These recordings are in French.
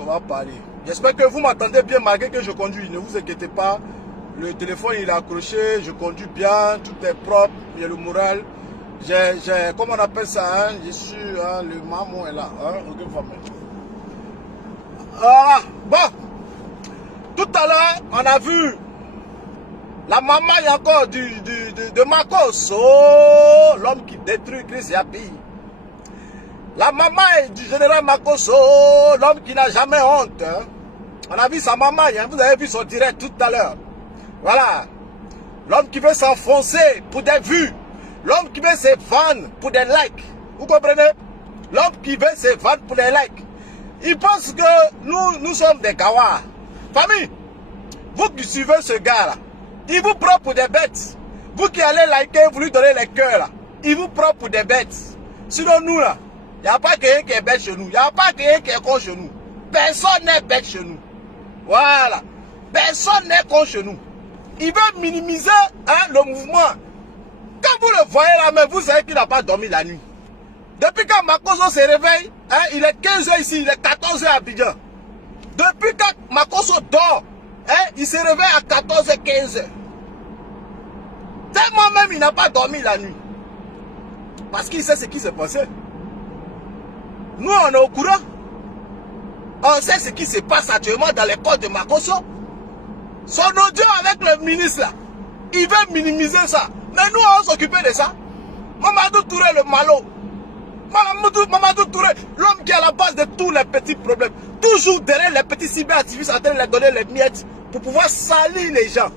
On va parler. J'espère que vous m'entendez bien malgré que je conduis. Ne vous inquiétez pas. Le téléphone il est accroché. Je conduis bien. Tout est propre. Il y a le moral. Comment on appelle ça, hein? Je suis, hein, le maman est là. Hein? Okay, bon. Tout à l'heure, on a vu la maman encore de Makos. Oh, l'homme qui détruit Chris Yapi. La maman du général Makoso, l'homme qui n'a jamais honte. Hein. On a vu sa maman, hein. Vous avez vu son direct tout à l'heure. Voilà. L'homme qui veut s'enfoncer pour des vues. L'homme qui veut se vendre pour des likes. Vous comprenez? L'homme qui veut se vendre pour des likes. Il pense que nous sommes des gawas. Famille, vous qui suivez ce gars-là, il vous prend pour des bêtes. Vous qui allez liker, vous lui donnez les cœurs là. Il vous prend pour des bêtes. Sinon nous là, il n'y a pas quelqu'un qui est bête chez nous. Il n'y a pas quelqu'un qui est con chez nous. Personne n'est bête chez nous. Voilà. Personne n'est con chez nous. Il veut minimiser hein, le mouvement. Quand vous le voyez là, mais vous savez qu'il n'a pas dormi la nuit. Depuis quand Makoso se réveille, hein, il est 15h ici, il est 14h à Abidjan. Depuis quand Makoso dort, hein, il se réveille à 14h, 15h. Tellement même il n'a pas dormi la nuit. Parce qu'il sait ce qui s'est passé. Nous, on est au courant. On sait ce qui se passe actuellement dans les codes de Makoso. Son audio avec le ministre là, il veut minimiser ça. Mais nous, on s'occuper de ça. Mamadou Touré, le malo. Mamadou Touré, l'homme qui est à la base de tous les petits problèmes. Toujours derrière les petits cyberactivistes en train de leur donner les miettes pour pouvoir salir les gens.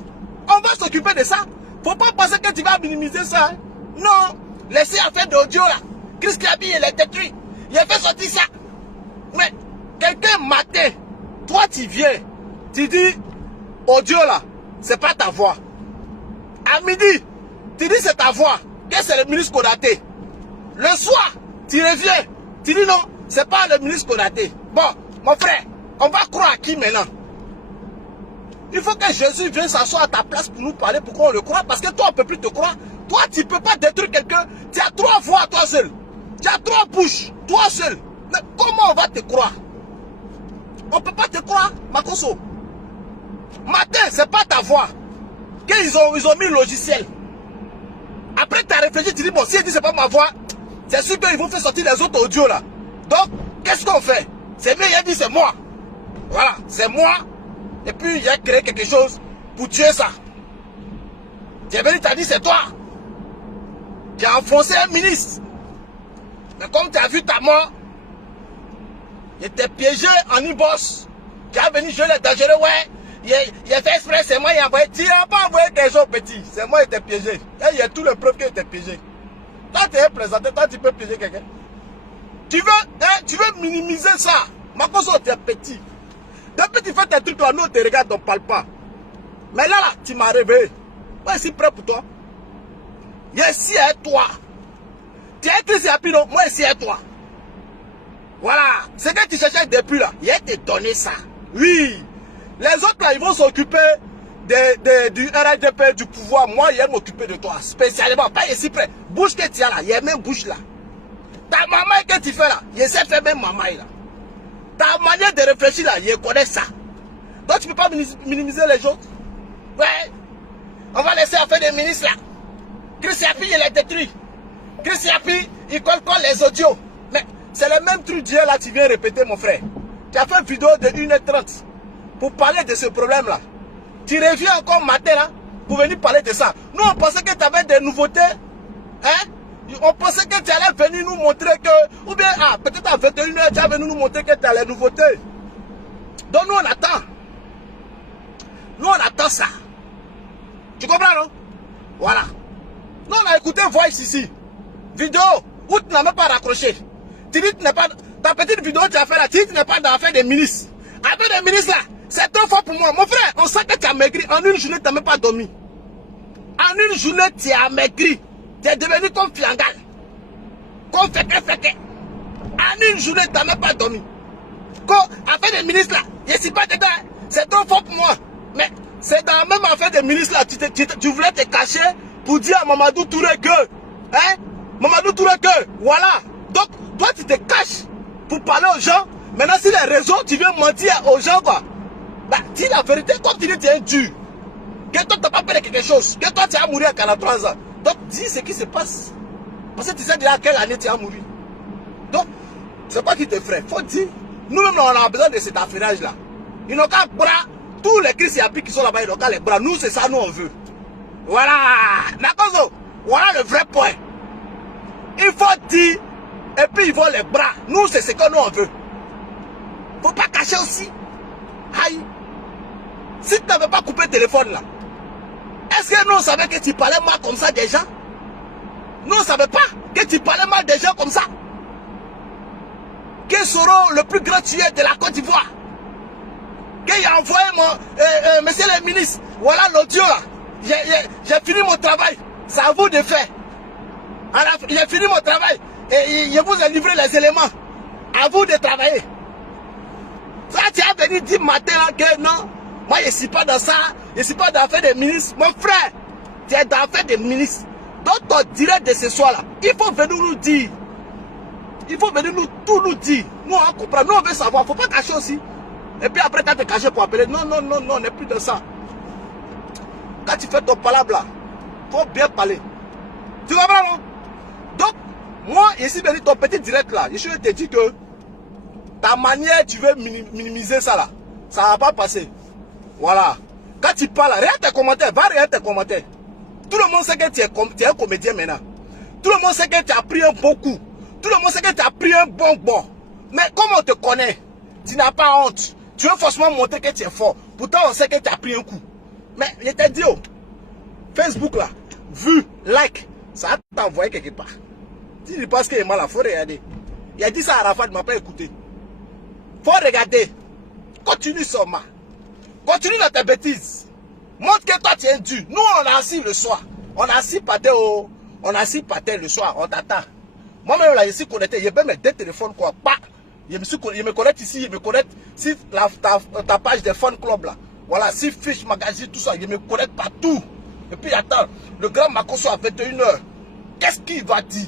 On va s'occuper de ça. Faut pas penser que tu vas minimiser ça. Hein. Non. Laissez affaire d'audio là. Chris Kaby, il est détruit. Il a fait sortir ça. Mais quelqu'un matin, toi tu viens, tu dis audio là, c'est pas ta voix. À midi, tu dis c'est ta voix, que c'est le ministre Konaté. Le soir, tu reviens, tu dis non, c'est pas le ministre Konaté. Bon, mon frère, on va croire à qui maintenant? Il faut que Jésus vienne s'asseoir à ta place pour nous parler, pourquoi on le croit. Parce que toi, on ne peut plus te croire. Toi, tu ne peux pas détruire quelqu'un. Tu as 3 voix, toi seul. Tu as 3 bouches, toi seul. Mais comment on va te croire? On ne peut pas te croire, Makoso. Matin, ce n'est pas ta voix. Ils ont mis le logiciel. Après, tu as réfléchi, tu dis, bon, si il dit ce n'est pas ma voix, c'est sûr qu'ils vont faire sortir les autres audios là. Donc, qu'est-ce qu'on fait? C'est mieux, il a dit, c'est moi. Voilà, c'est moi. Et puis, il a créé quelque chose pour tuer ça. Tu es venu, tu as dit, c'est toi. Tu as enfoncé un ministre. Mais comme tu as vu ta mort, il était piégé en e-boss. Tu as venu jouer les dangereux, ouais. Il a fait exprès, c'est moi, il a envoyé. Tu n'as pas envoyé quelque chose petit. C'est moi qui était piégé. Et il y a tout le preuve qu'il était piégé. Toi, tu es présenté, toi, tu peux piéger quelqu'un. Tu veux minimiser ça. Makoso, tu es petit. Depuis que tu fais tes trucs, toi, nous, on te regarde, on ne parle pas. Mais là, tu m'as réveillé. Moi, je suis prêt pour toi. Je suis à toi. Tu es Chris Yapi, non? Moi, je suis à toi. Voilà. Ce que tu cherchais depuis là, il a te donné ça. Oui. Les autres là, ils vont s'occuper du RDP, du pouvoir. Moi, il va m'occuper de toi. Spécialement. Pas ici près. Bouche que tu as là. Il y a même bouche là. Ta maman que tu fais là, je sais faire même maman là. Ta manière de réfléchir là, je connais ça. Donc tu ne peux pas minimiser les autres. Ouais. On va laisser affaire des ministres là. Chris Yapi, il est détruit. Chris Yapi, il colle les audios. Mais c'est le même truc d'hier là, tu viens répéter mon frère. Tu as fait une vidéo de 1h30 pour parler de ce problème là. Tu reviens encore matin là pour venir parler de ça. Nous on pensait que tu avais des nouveautés. Hein? On pensait que tu allais venir nous montrer que... Ou bien, peut-être à 21h, tu vas venir nous montrer que tu as les nouveautés. Donc nous, on attend. Nous, on attend ça. Tu comprends, non? Voilà. Nous, on a écouté Voice ici. Vidéo où tu n'as même pas raccroché. Tu dis que tu n'es pas... Ta petite vidéo que tu as fait là, tu dis que tu n'es pas dans l'affaire des ministres. Affaire des ministres là, c'est trop fort pour moi. Mon frère, on sait que tu as maigri. En une journée, tu n'as même pas dormi. En une journée, tu as maigri. Tu es devenu comme Fiangal. Comme Feke. En une journée, tu n'as même pas dormi. Affaire des ministres là, je ne suis pas dedans. C'est trop fort pour moi. Mais c'est dans la même affaire des ministres là, tu voulais te cacher pour dire à Mamadou Touré que, hein, Mamadou Touré que, voilà. Donc, toi tu te caches pour parler aux gens Maintenant, si les réseaux, tu veux mentir aux gens, quoi. Bah, dis la vérité, comme tu dis, tu es un dur. Que toi, tu n'as pas fait quelque chose. Que toi, tu as mouru à 43 ans. Donc, dis ce qui se passe. Parce que tu sais déjà à quelle année tu as mouru. Donc, c'est pas qui te ferait. Faut dire, nous-mêmes, on a besoin de cet affairage-là. Ils n'ont qu'à bras. Tous les Christiapis qui sont là-bas, ils n'ont qu'à les bras. Nous, c'est ça, nous, on veut. Voilà. D'accord. Voilà le vrai point. Il faut dire, et puis ils vont les bras. Nous, c'est ce que nous, on veut. Faut pas cacher aussi. Aïe. Si tu n'avais pas coupé le téléphone là, est-ce que nous on savait que tu parlais mal comme ça des gens? Nous on savait pas que tu parlais mal des gens comme ça. Que Soro, le plus grand tueur de la Côte d'Ivoire, qu'il a envoyé monsieur le ministre, voilà l'audio là. J'ai fini mon travail. C'est à vous de faire. J'ai fini mon travail. Et je vous ai livré les éléments. À vous de travailler. Ça, tu as venu dire matin là que non, moi je ne suis pas dans ça, je ne suis pas dans l'affaire des ministres. Mon frère, tu es dans l'affaire des ministres. Donc ton direct de ce soir là, il faut venir nous dire. Il faut venir tout nous dire. Nous on comprend, nous on veut savoir, il ne faut pas cacher aussi. Et puis après tu as te caché pour appeler. Non, on n'est plus de ça. Quand tu fais ton palabre là, il faut bien parler. Tu comprends non? Donc, moi, ici venu ton petit direct là, je te dis que ta manière, tu veux minimiser ça là. Ça ne va pas passer. Voilà. Quand tu parles, regarde tes commentaires. Va regarder tes commentaires. Tout le monde sait que tu es un comédien maintenant. Tout le monde sait que tu as pris un bon coup. Tout le monde sait que tu as pris un bon bon. Mais comme on te connaît, tu n'as pas honte. Tu veux forcément montrer que tu es fort. Pourtant, on sait que tu as pris un coup. Mais je t'ai dit, oh, Facebook là, vu, like, ça va t'envoyer quelque part. Si tu penses qu'il est mal, il faut regarder. Il a dit ça à Arafat, il ne m'a pas écouté. Faut regarder. Continue seulement. Continue dans tes bêtises. Montre que toi tu es dur. Nous on a assis le soir. On a assis pâté le soir. On t'attend. Moi-même là, je suis connecté. Je vais mettre deux téléphones quoi. Pas. Je me connecte ici. Je me connecte sur ta page de Fun Club là. Voilà, si Fiche Magazine, tout ça. Je me connecte partout. Et puis attends. Le grand Makosso à 21h. Qu'est-ce qu'il va dire?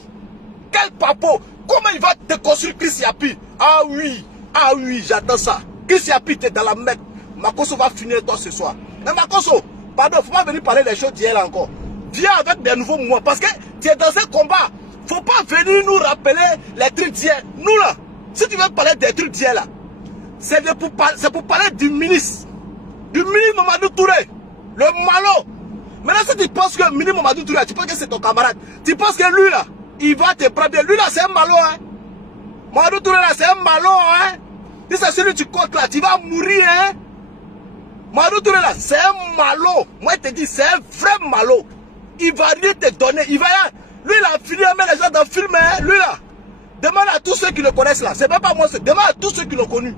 Quel papo? Comment il va déconstruire Chris Yapi? Ah oui, j'attends ça. Chris Yapi, t'es dans la merde. Makosso va finir toi ce soir. Mais Makosso, pardon, faut pas venir parler des choses d'hier encore. Viens avec des nouveaux mouvements. Parce que tu es dans un combat. Faut pas venir nous rappeler les trucs d'hier. Nous là, si tu veux parler des trucs d'hier là, c'est pour parler du ministre. Du ministre Mamadou Touré. Le malo. Maintenant, si tu penses que ministre Mamadou Touré, tu penses que c'est ton camarade. Tu penses que lui là, il va te prendre bien. Lui là, c'est un malo, hein. Mamadou Touré là, c'est un malo, hein. Si c'est celui que tu comptes là, tu vas mourir, hein. Mamadou Touré là, c'est un malo. Moi, je te dis, c'est un vrai malo. Il va rien te donner. Il va rien. Lui, il a fini à mettre les gens dans le film, hein. Lui là, demande à tous ceux qui le connaissent là. C'est même pas moi, demande à tous ceux qui l'ont connu.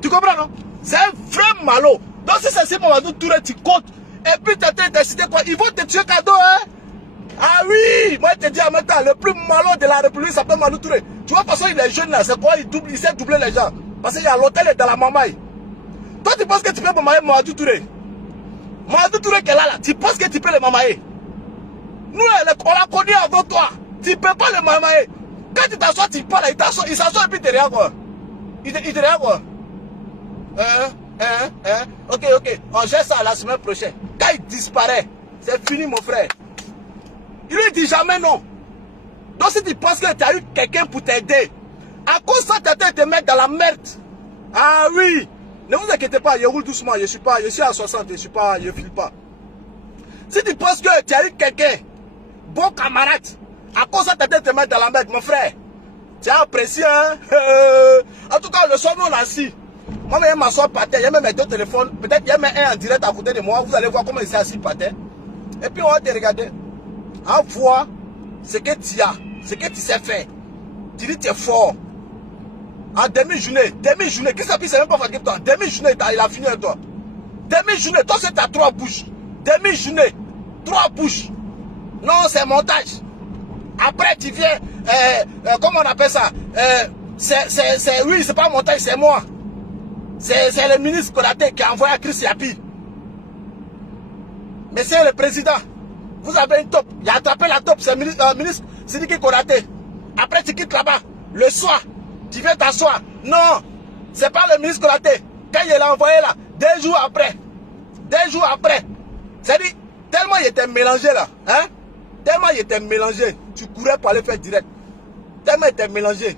Tu comprends, non? C'est un vrai malo. Donc, si c'est Mamadou Touré, tu comptes. Et puis, tu as décidé quoi? Ils vont te tuer cadeau, hein. Ah oui, moi je te dis en même temps, le plus malin de la République s'appelle Mamadou Touré. Tu vois, parce qu'il est jeune là, c'est quoi? Il sait doubler les gens. Parce qu'il y a l'hôtel et dans la mamaille. Toi, tu penses que tu peux mamailler Mamadou Touré? Mamadou Touré qui est là, tu penses que tu peux le mamailler? Nous, on l'a connu avant toi. Tu ne peux pas le mamailler. Quand tu t'assois, tu parles, il s'assoit et puis il te regarde quoi? Il te regarde quoi? Ok, on gère ça la semaine prochaine. Quand il disparaît, c'est fini mon frère. Il ne dit jamais non. Donc si tu penses que tu as eu quelqu'un pour t'aider, à cause de ça, tu as te mettre dans la merde. Ah oui. Ne vous inquiétez pas, je roule doucement. Je suis à 60, je ne file pas. Si tu penses que tu as eu quelqu'un, bon camarade, à cause de ça, tu as te mettre dans la merde, mon frère. Tu as apprécié, hein? En tout cas, le soir, nous on a assis. Moi, je m'assois par terre, il y a mes deux téléphones. Peut-être il y a un en direct à côté de moi. Vous allez voir comment il s'est assis par terre. Et puis on va te regarder. En voir ce que tu as, ce que tu sais faire. Tu dis que tu es fort. En demi-journée, qu'est-ce que c'est même pas fatigué toi? Demi-journée, il a fini avec toi. Demi-journée, toi c'est ta 3 bouches. Demi-journée, 3 bouches. Non, c'est montage. Après tu viens, comment on appelle ça? Oui, c'est pas montage, c'est moi. C'est le ministre Konaté qui a envoyé à Chris Yapi. Monsieur le président, vous avez une top. Il a attrapé la top, c'est le ministre Sidiki Konaté. Après, tu quittes là-bas. Le soir, tu viens t'asseoir. Non, c'est pas le ministre Konaté. Quand il l'a envoyé là, 2 jours après. 2 jours après. C'est-à-dire, tellement il était mélangé là. Hein? Tellement il était mélangé. Tu courais pour aller faire direct. Tellement il était mélangé.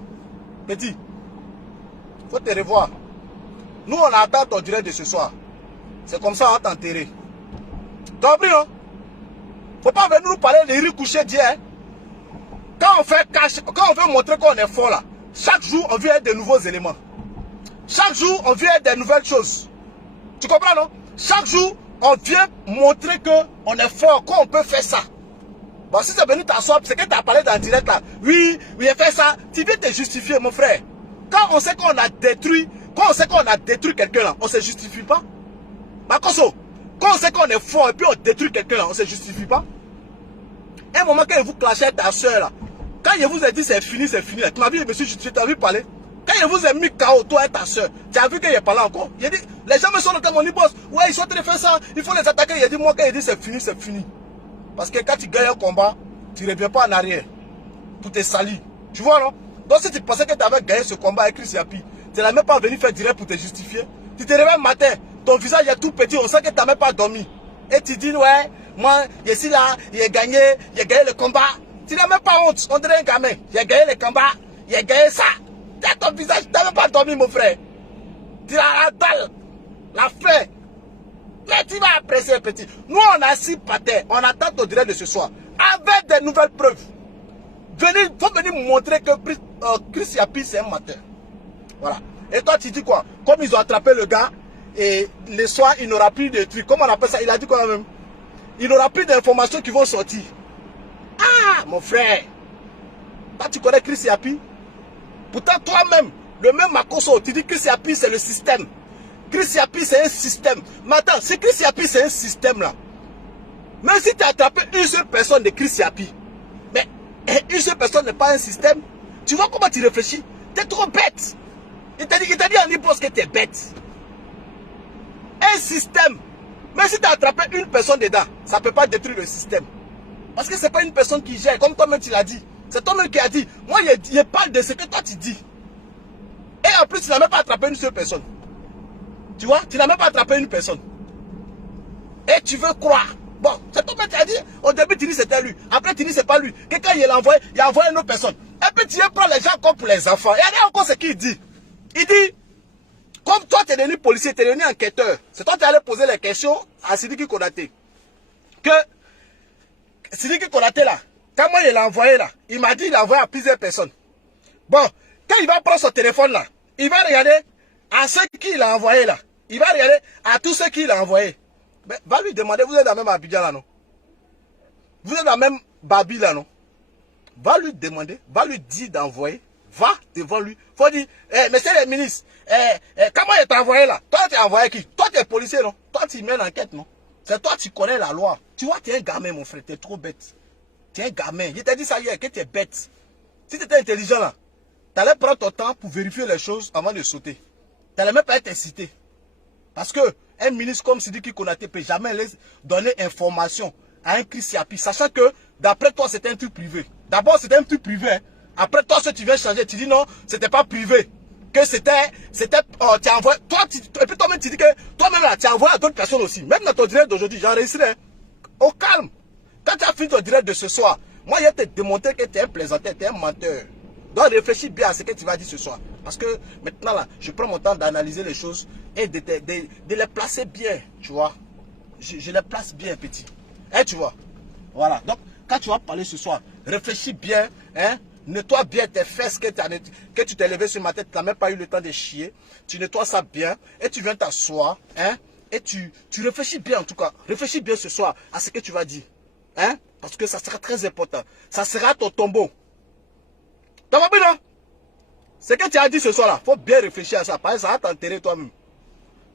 Petit, faut te revoir. Nous, on attend ton direct de ce soir. C'est comme ça, on va t'enterrer. T'as compris, non? Faut pas venir nous parler de riz couché d'hier. Hein? Quand on veut montrer qu'on est fort là, chaque jour, on vient de nouveaux éléments. Chaque jour, on vient de nouvelles choses. Tu comprends, non? Chaque jour, on vient montrer qu'on est fort, qu'on peut faire ça. Bon, si c'est venu t'asseoir, c'est que tu as parlé dans le direct là. Oui, oui, il fait ça. Tu viens te justifier, mon frère. Quand on sait qu'on a détruit, quelqu'un là, on ne se justifie pas. Makoso, quand on sait qu'on est fort et puis on détruit quelqu'un là, on ne se justifie pas. Un moment, quand vous clashez ta soeur là, quand je vous ai dit c'est fini, là, tu m'as vu, monsieur, je t'ai vu parler. Quand je vous ai mis KO, toi et ta soeur, tu as vu qu'il parlé encore. Il a dit, les gens me sont dans mon boss, ouais, ils sont en train de faire ça, il faut les attaquer. Il a dit, moi, quand il dit c'est fini. Parce que quand tu gagnes un combat, tu ne reviens pas en arrière. Tout est sali. Tu vois, non? Donc si tu pensais que tu avais gagné ce combat avec Chris Yapi, tu n'as même pas venu faire direct pour te justifier. Tu te réveilles le matin, ton visage est tout petit, on sait que tu n'as même pas dormi. Et tu dis, ouais, moi, je suis là, j'ai gagné le combat. Tu n'as même pas honte, on dirait un gamin. J'ai gagné le combat, j'ai gagné ça. Ton visage, tu n'as même pas dormi, mon frère. Tu as la dalle, la faim. Mais tu vas apprécier, petit. Nous, on a 6 patins. On attend ton direct de ce soir. Avec des nouvelles preuves. Il faut venir montrer que Chris Yapi, c'est un matin. Voilà. Et toi, tu dis quoi? Comme ils ont attrapé le gars, et le soir, il n'aura plus de trucs. Comment on appelle ça? Il a dit quoi même? Il n'aura plus d'informations qui vont sortir. Ah, mon frère. Toi, tu connais Chris Yapi? Pourtant, toi-même, le même Makoso, tu dis que Chris Yapi, c'est le système. Chris Yapi, c'est un système. Mais attends, si Chris Yapi, c'est un système là, même si tu as attrapé une seule personne de Chris Yapi, mais une seule personne n'est pas un système, tu vois comment tu réfléchis? Tu es trop bête. Il t'a dit en hypnose que tu es bête. Un système, même si tu as attrapé une personne dedans, ça ne peut pas détruire le système. Parce que ce n'est pas une personne qui gère, comme toi-même tu l'as dit. C'est toi-même qui a dit. Moi, je parle de ce que toi tu dis. Et en plus, tu n'as même pas attrapé une seule personne. Tu vois, tu n'as même pas attrapé une personne. Et tu veux croire. Bon, c'est toi qui as dit. Au début, tu dis c'était lui. Après, tu dis c'est pas lui. Quelqu'un, il a envoyé une autre personne. Et puis, tu viens prendre les gens comme pour les enfants. Et regardez encore ce qu'il dit. Il dit, comme toi, tu es devenu policier, tu es devenu enquêteur. C'est toi qui allais poser les questions à Sidiki Konaté. Que Sidiki Konaté, là, quand moi, il l'a envoyé, là, il m'a dit qu'il l'a envoyé à plusieurs personnes. Bon, quand il va prendre son téléphone, là, il va regarder à ceux qu'il a envoyé, là. Il va regarder à tous ceux qu'il a envoyés. Mais va lui demander, vous êtes dans la même Abidjan là, non? Vous êtes dans la même Babi là, non? Va lui demander, va lui dire d'envoyer, va devant lui. Faut dire, monsieur le ministre, comment il t'a envoyé là? Toi, tu as envoyé qui? Toi, tu es policier, non? Toi, tu mets l'enquête, non? C'est toi, tu connais la loi. Tu vois, tu es un gamin, mon frère, tu es trop bête. Tu es un gamin. Je t'ai dit ça hier, que tu es bête. Si tu étais intelligent là, tu allais prendre ton temps pour vérifier les choses avant de sauter. Tu n'allais même pas être incité. Parce que un ministre comme Sidiki Konaté ne peut jamais donner information à un Chris Yapi, sachant que d'après toi, c'était un truc privé. D'abord, c'était un truc privé. Hein. Après toi, si tu viens changer, tu dis non, c'était pas privé. Que c'était, tu as envoyé, et puis toi-même, tu dis que toi-même là, tu as envoyé à d'autres personnes aussi. Même dans ton direct d'aujourd'hui, j'ai enregistré. Hein. Au calme. Quand tu as fini ton direct de ce soir, moi, je vais te démontrer que tu es un plaisanteur, tu es un menteur. Donc réfléchis bien à ce que tu vas dire ce soir. Parce que maintenant là, je prends mon temps d'analyser les choses et de les placer bien, tu vois. Je les place bien, petit. Hein, tu vois. Voilà. Donc, quand tu vas parler ce soir, réfléchis bien, hein. Nettoie bien tes fesses que tu t'es levé ce matin, tu n'as même pas eu le temps de chier. Tu nettoies ça bien et tu viens t'asseoir, hein. Et tu réfléchis bien en tout cas. Réfléchis bien ce soir à ce que tu vas dire. Hein. Parce que ça sera très important. Ça sera ton tombeau. T'as compris, non? Ce que tu as dit ce soir-là, il faut bien réfléchir à ça. Parce que ça va t'enterrer toi-même.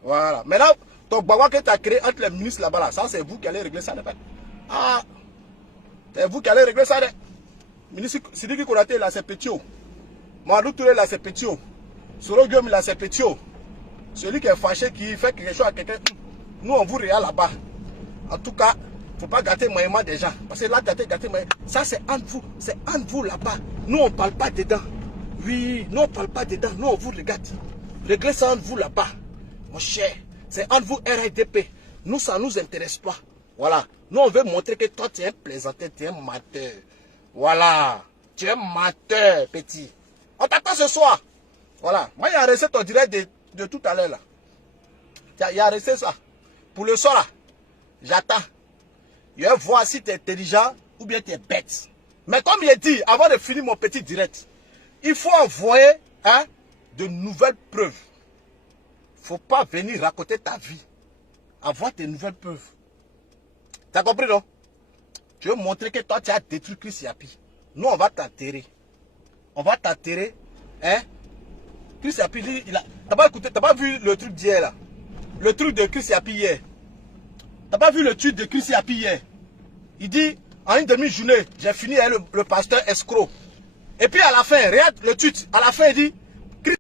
Voilà. Maintenant, ton bawa que tu as créé entre les ministres là-bas, là, ça c'est vous qui allez régler ça. Ah, c'est vous qui allez régler ça. Ministre Sidiki Konaté, là, c'est petit. Mamadou Touré, là, c'est petit. Soro Guillaume, là, c'est petit. Celui qui est fâché, qui fait quelque chose à quelqu'un, nous, on vous regarde là-bas. En tout cas, il ne faut pas gâter le moyen des gens. Parce que là, gâter moyen, ça, c'est entre vous. C'est entre vous là-bas. Nous, on ne parle pas dedans. Oui, nous on ne parle pas dedans, nous on vous regarde. Réglez ça entre vous là-bas. Mon cher, c'est entre vous RIDP. Nous, ça ne nous intéresse pas. Voilà. Nous, on veut montrer que toi, tu es un plaisanteur, tu es un menteur. Voilà. Tu es un menteur, petit. On t'attend ce soir. Voilà. Moi, il y a resté ton direct de tout à l'heure là. Il y a resté ça. Pour le soir là, j'attends. Je vais voir si tu es intelligent ou bien tu es bête. Mais comme il est dit, avant de finir mon petit direct, il faut envoyer de nouvelles preuves. Il ne faut pas venir raconter ta vie. Avoir tes nouvelles preuves. Tu as compris, non? Tu veux montrer que toi, tu as détruit Chris Yapi. Nous, on va t'enterrer. On va t'enterrer. Hein? Chris Yapi, t'as pas écouté, t'as pas vu le truc d'hier, là? Le truc de Chris Yapi hier. T'as pas vu le truc de Chris Yapi hier? Il dit, en une demi-journée, j'ai fini avec le pasteur escroc. Et puis à la fin, regarde le tweet. À la fin, il dit,